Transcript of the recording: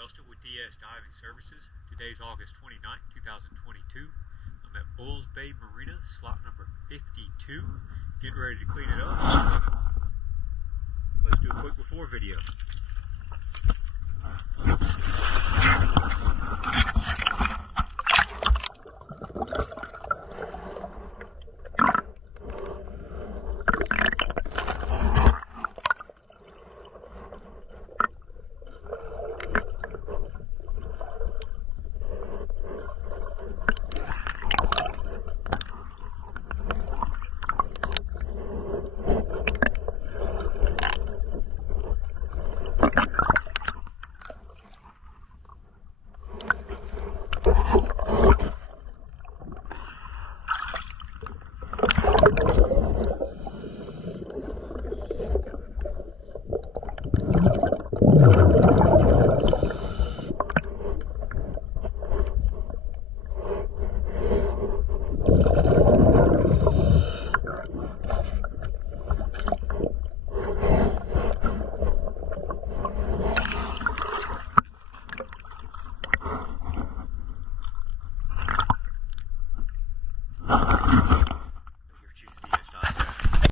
Elston with DS Diving Services. Today's August 29th, 2022. I'm at Bulls Bay Marina, slot number 52. Getting ready to clean it up. Let's do a quick before video.